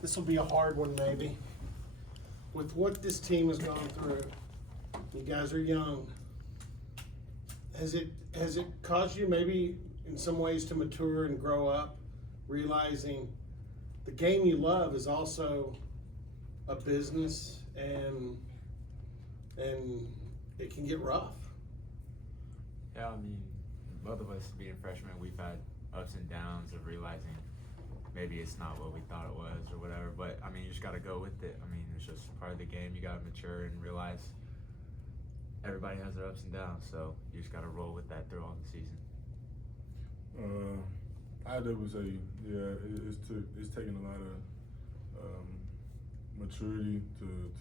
This will be a hard one, maybe. With what this team has gone through, you guys are young. Has it caused you maybe in some ways to mature and grow up, realizing the game you love is also a business and it can get rough? Yeah, I mean, both of us being freshmen, we've had ups and downs of realizing maybe it's not what we thought it was or whatever, but I mean, you just got to go with it. I mean, it's just part of the game. You got to mature and realize everybody has their ups and downs, so you just got to roll with that through all the season. I would say, yeah, it's taken a lot of maturity to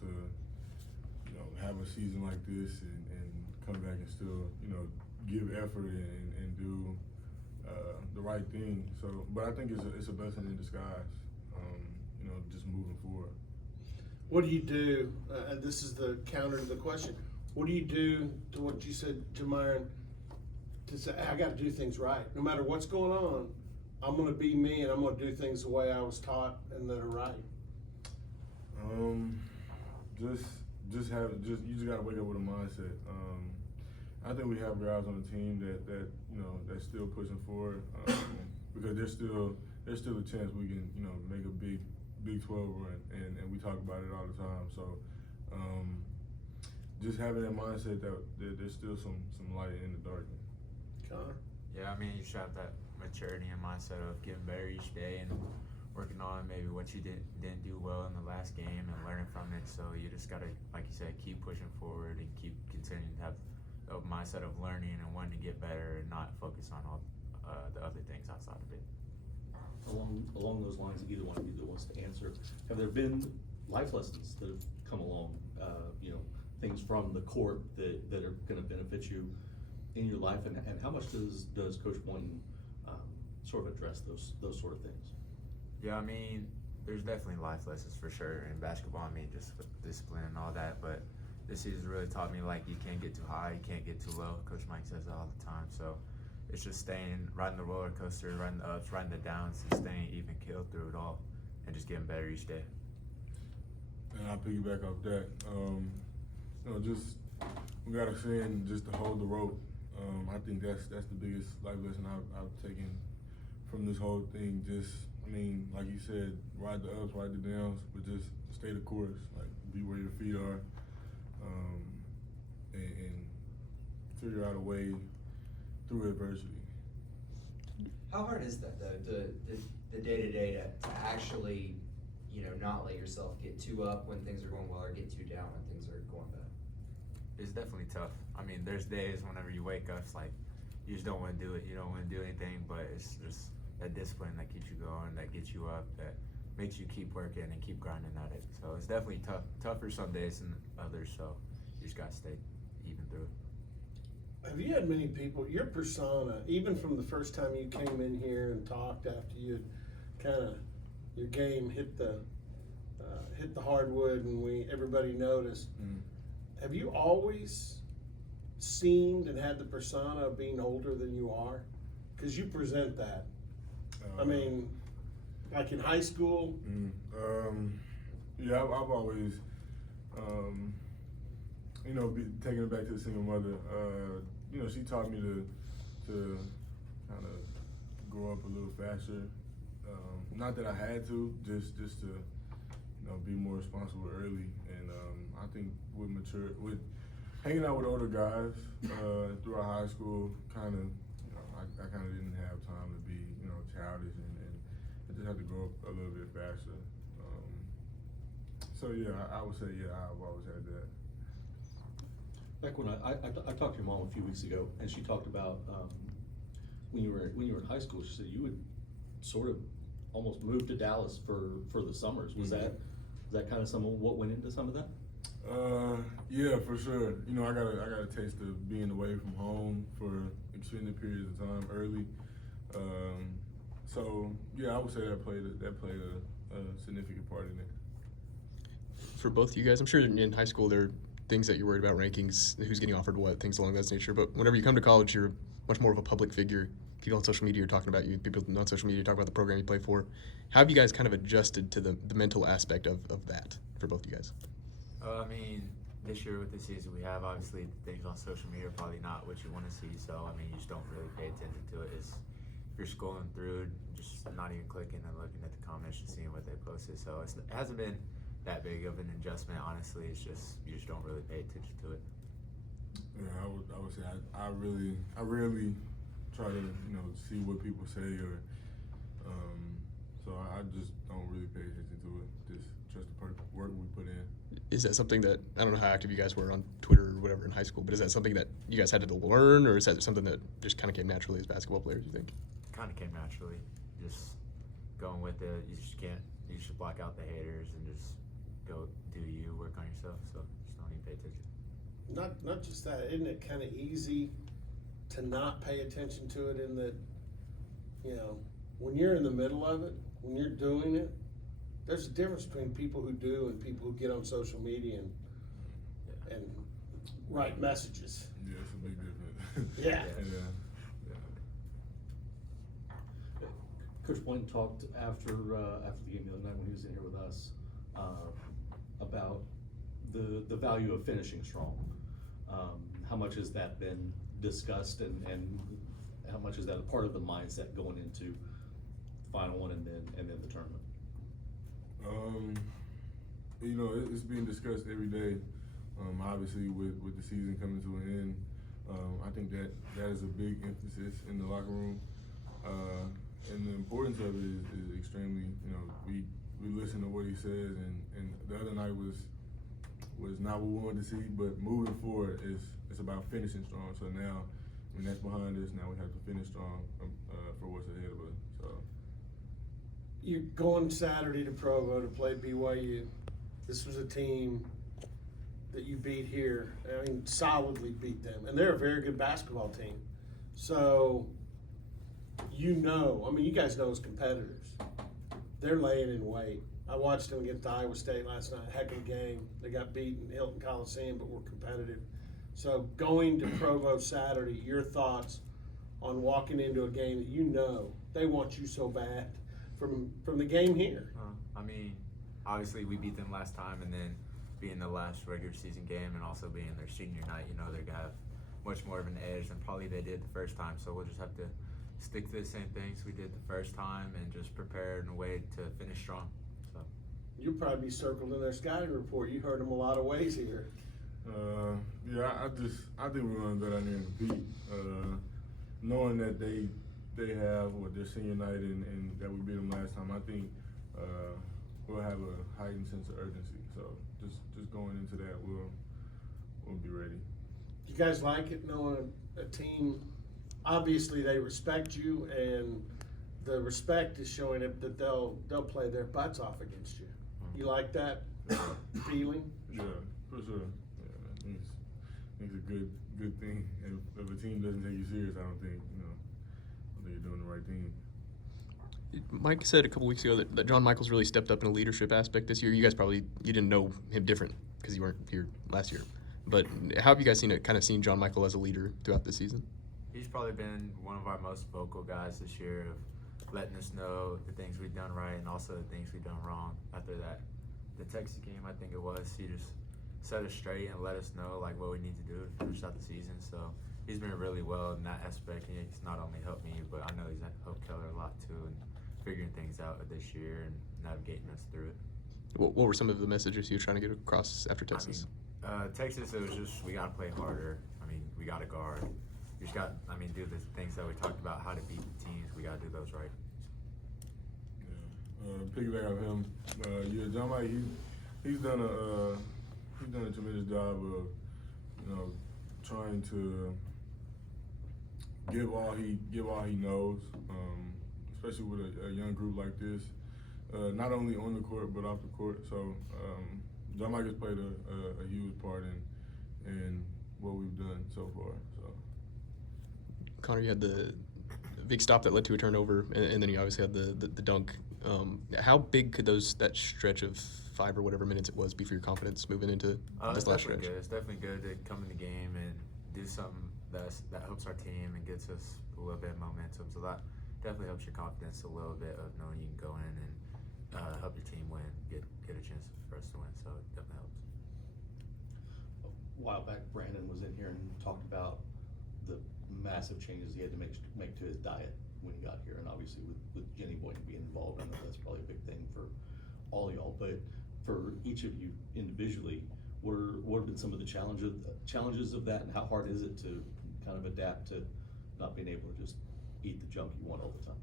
have a season like this and come back and still give effort and do the right thing. So, but I think it's a blessing in disguise. Just moving forward. What do you do? This is the counter to the question. What do you do to what you said, Jamyron, to say, I got to do things right. No matter what's going on, I'm going to be me and I'm going to do things the way I was taught and that are right. You just got to wake up with a mindset. I think we have guys on the team that's still pushing forward because there's still a chance we can make a Big 12 run, and we talk about it all the time. So just having that mindset that there's still some light in the darkness. Connor? Yeah, I mean, you should have that maturity and mindset of getting better each day and working on maybe what you didn't do well in the last game and learning from it. So you just gotta, like you said, keep pushing forward and keep continuing to have the mindset of learning and wanting to get better and not focus on all the other things outside of it. Along those lines, either one of you that wants to answer, have there been life lessons that have come along, things from the court that are going to benefit you in your life, and how much does Coach Boynton sort of address those sort of things? Yeah, I mean, there's definitely life lessons for sure in basketball. I mean, just with discipline and all that, but this season really taught me, like, you can't get too high, you can't get too low. Coach Mike says that all the time. So it's just riding the roller coaster, riding the ups, riding the downs, and staying even keeled through it all, and just getting better each day. And I'll piggyback off that. Just we got a saying, just to hold the rope. I think that's the biggest life lesson I've taken from this whole thing. Just, I mean, like you said, ride the ups, ride the downs, but just stay the course. Like, be where your feet are, and figure out a way through adversity. How hard is that, though, the day-to-day to actually, not let yourself get too up when things are going well or get too down when things are going bad? It's definitely tough. I mean, there's days whenever you wake up, it's like you just don't want to do it. You don't want to do anything, but it's just that discipline that keeps you going, that gets you up, that makes you keep working and keep grinding at it. So it's definitely tougher some days than others, so you just got to stay even through it. Have you had many people, your persona, even from the first time you came in here and talked after you your game hit the hardwood and everybody noticed, have you always seemed and had the persona of being older than you are? Because you present that. I mean, like in high school? Yeah, I've always, taking it back to the single mother, she taught me to kind of grow up a little faster. Not that I had to, just to, be more responsible early. And I think with hanging out with older guys throughout high school, I kind of didn't have time to be, childish, and I just had to grow up a little bit faster. So yeah, I would say, yeah, I've always had that. Back when I talked to your mom a few weeks ago, and she talked about when you were in high school. She said you would sort of almost move to Dallas for the summers. Was that kind of some of what went into some of that? Yeah, for sure. I got a taste of being away from home for extended periods of time early. So yeah, I would say that played a significant part in it. For both of you guys, I'm sure in high school there are things that you're worried about, rankings, who's getting offered what, things along that nature. But whenever you come to college, you're much more of a public figure. people on social media are talking about you, people on social media talk about the program you play for. How have you guys kind of adjusted to the mental aspect of that for both you guys? I mean, this year with the season we have, obviously things on social media are probably not what you want to see. So I mean, you just don't really pay attention to it. It's, if you're scrolling through, just not even clicking and looking at the comments and seeing what they posted. So it hasn't been that big of an adjustment, honestly. It's just you just don't really pay attention to it. Yeah, I would say I rarely try to see what people say or so I just don't really pay attention to it. Just trust the work we put in. Is that something that, I don't know how active you guys were on Twitter or whatever in high school, but is that something that you guys had to learn, or is that something that just kind of came naturally as basketball players, you think? Kind of came naturally, just going with it. You should block out the haters and just go do you, work on yourself. So just don't even pay attention. Not just that, isn't it kind of easy to not pay attention to it in that, when you're in the middle of it, when you're doing it, there's a difference between people who do and people who get on social media and write messages. Yeah, it's a big difference. Yeah. Coach Boyne talked after the game the other night when he was in here with us about the value of finishing strong. How much has that been discussed, and how much is that a part of the mindset going into final one and then the tournament? It's being discussed every day. Obviously, with the season coming to an end, I think that is a big emphasis in the locker room. And the importance of it is extremely, we listen to what he says, and the other night was not what we wanted to see, but moving forward it's about finishing strong. So now, that's behind us. Now we have to finish strong for what's ahead of us. So You're going Saturday to Provo to play BYU. This was a team that you beat here. I mean, solidly beat them, and they're a very good basketball team. So you guys know as competitors, they're laying in wait. I watched them against Iowa State last night. Heck of a game. They got beaten in Hilton Coliseum, but were competitive. So going to Provo Saturday, your thoughts on walking into a game that they want you so bad from the game here? I mean, obviously we beat them last time, and then being the last regular season game and also being their senior night, they're gonna have much more of an edge than probably they did the first time. So we'll just have to stick to the same things we did the first time and just prepare in a way to finish strong. So You'll probably be circled in their scouting report. You heard them a lot of ways here. I think we're gonna go down there and compete. Knowing that they have their senior night and that we beat them last time, I think we'll have a heightened sense of urgency. So just going into that, we'll be ready. You guys like it knowing a team? Obviously, they respect you, and the respect is showing up that they'll play their butts off against you. You like that feeling? Yeah, for sure. Yeah, I think it's a good thing. If a team doesn't take you serious, I don't think you're doing the right thing. Mike said a couple weeks ago that John Michael's really stepped up in a leadership aspect this year. You guys you didn't know him different because you weren't here last year. But how have you guys seen John Michael as a leader throughout this season? he's probably been one of our most vocal guys this year of letting us know the things we've done right and also the things we've done wrong. After that, the Texas game, I think it was, he just set us straight and let us know like what we need to do to finish out the season. So he's been really well in that aspect. He's not only helped me, but I know he's helped Keller a lot too, and figuring things out this year and navigating us through it. What were some of the messages you were trying to get across after Texas? Texas, it was just we got to play harder. I mean, we got to guard. We just got, do the things that we talked about, how to beat the teams. We got to do those right. Yeah. Piggyback on him. John Mike, he's done a tremendous job of, trying to give all he knows, especially with a young group like this. Not only on the court but off the court. So John Mike has played a huge part in what we've done so far. So Connor, you had the big stop that led to a turnover, and then you obviously had the dunk. How big could that stretch of 5 or whatever minutes it was be for your confidence moving into this last stretch? Good. It's definitely good to come in the game and do something that helps our team and gets us a little bit of momentum. So that definitely helps your confidence a little bit of knowing you can go in and help your team win, get a chance for us to win. So it definitely helps. A while back, Brandon was in here and talked about the massive changes he had to make to his diet when he got here, and obviously with Jenny Boynton being involved, I know that's probably a big thing for all y'all. But for each of you individually, what have been some of the challenges of that, and how hard is it to kind of adapt to not being able to just eat the junk you want all the time?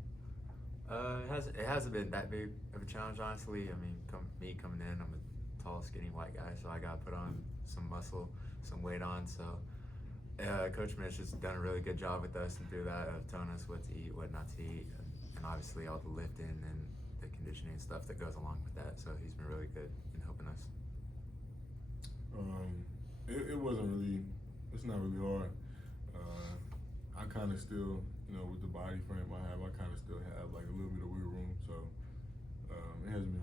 It hasn't been that big of a challenge, honestly. I mean, coming in, I'm a tall, skinny white guy, so I got to put on some muscle, some weight on. So Coach Mitch has done a really good job with us and through that of telling us what to eat, what not to eat, and obviously all the lifting and the conditioning stuff that goes along with that. So he's been really good in helping us. It wasn't really, it's not really hard. I kind of still, with the body frame I have, I kind of still have like a little bit of wiggle room. So it hasn't